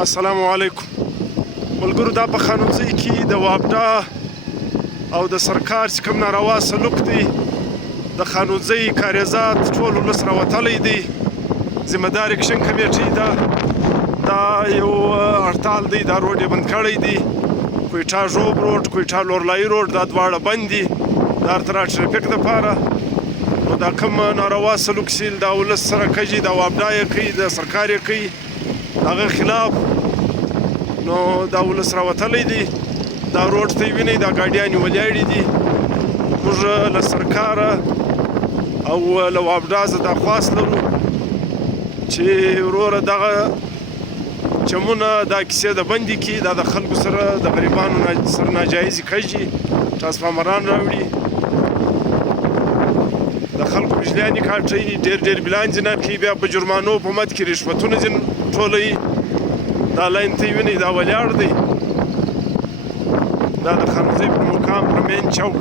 السلام علیکم ملګرو. دا په خانوزۍ کې د وابډا او د سرکار چې کوم ناروا سلوک دی د خانوزۍ کاریزات ټول ولس راوتلی دی. ذمهدار اکشن کمیټې دا یو هړتال دی، دا روډ یې بند کړی دی. کویټا ژوب روډ، کویټا لورلایي روډ دا دواړه بند دي د هر ټرافیک دپاره. نو دا کوم ناروا سلوک چې دا ولس سره کوي، دا وابډا یې کوي، د سرکار یې کوي، د هغه خلاف نو دا ولس راوتلی دی. دا روډ ته یې وینئ، دا ګاډیانې ولاړې دي. موږ له سرکاره او له وابډا زه درخواست لرو چې وروره دغه چمونه دا کیسې د بندې کړي. دا د خلکو سره د غریبانو سره ناجایزې کږي، ټرانسفارمران راوړي، د خلکو بجلیانې کاټوي، ډېر بلان ځینه کوي، بیا په جرمانو په مد کې رشوتونه ځین ټولوي. دا لاین ته یې وینئ، دا ولاړ دی. دا د خانوزۍ پر مقام پر مین چوک.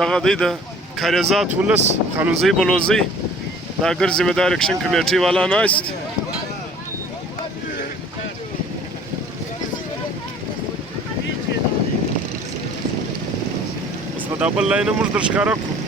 دغه دی د کاریزات ولس خانوزۍ بلوزۍ دا ګر ذمهدار اکشن کمیټې والا ناست. اوس به دا بل لاین موږ در ښکاره کړو.